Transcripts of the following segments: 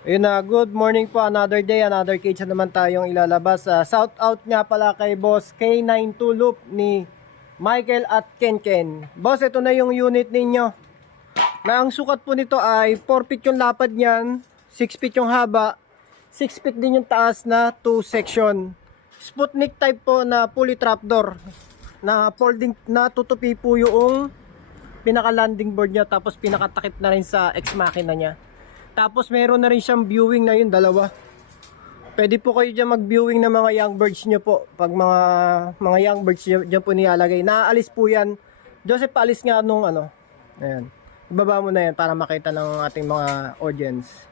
Ayun na, good morning po, another day, another cage na naman tayong ilalabas. Shout out nga pala kay Boss K92 Loop ni Michael at Ken. Boss, ito na yung unit ninyo. Na ang sukat po nito ay 4 feet yung lapad niyan, 6 feet yung haba, 6 feet din yung taas na 2 section. Sputnik type po na pulley trapdoor. Na folding, na tutupi po yung pinaka landing board niya, tapos pinakatakip na rin sa ex machina niya. Tapos meron na rin siyang viewing na yun, dalawa. Pwede po kayo dyan mag-viewing ng mga young birds nyo po. Pag mga young birds dyan po nilalagay. Naaalis po yan. Joseph, paalis nga nung ano. Ayan. Ibaba mo na yan para makita ng ating mga audience.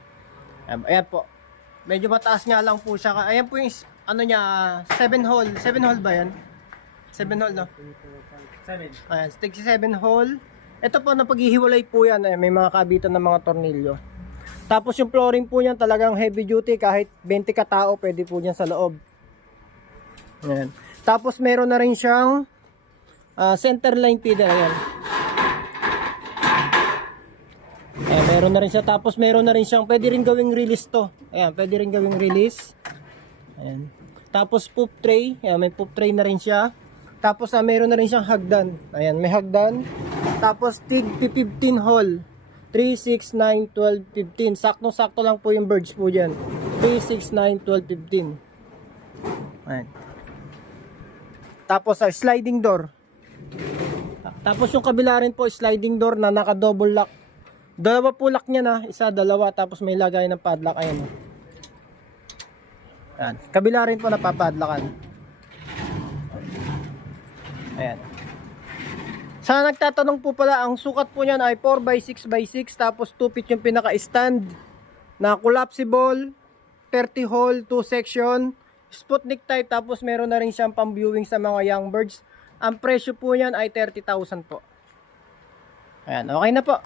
Ayan po. Medyo mataas nga lang po siya. Ayan po yung ano niya, 7 hole. 7 hole ba yan? 7 hole, no? 7. Ayan, stick si 7 hole. Ito po, napaghihiwalay po yan. Ayan, may mga kabitan ng mga tornilyo. Tapos yung flooring po niyan talagang heavy duty, kahit 20 katao pwede po niyan sa loob. Ayan. Tapos meron na rin siyang center line feeder. Ayan. Ayan, meron na rin siya. Tapos meron na rin siyang, pwede rin gawing release to. Ayan, pwede rin gawing release. Ayan. Tapos poop tray. Ayan, may poop tray na rin siya. Tapos meron na rin siyang hagdan. Ayan, may hagdan. Tapos TIG P15 hole. 3, 6, 9, 12, 15. Sakto-sakto lang po yung birds po dyan. 3, 6, 9, 12, 15. Ayan. Tapos sliding door. Tapos yung kabila rin po, sliding door na naka-double lock. Dalawa po lock niya na. Isa, dalawa. Tapos may lagay ng padlock. Ayan. Ayan. Kabila rin po napapadlockan. Ayan. Sa nagtatanong po pala, ang sukat po niyan ay 4x6x6, tapos 2 feet yung pinaka-stand na collapsible, 30 hole, 2 section, Sputnik type, tapos meron na rin siyang pang-viewing sa mga young birds. Ang presyo po niyan ay 30,000 po. Ayan, okay na po.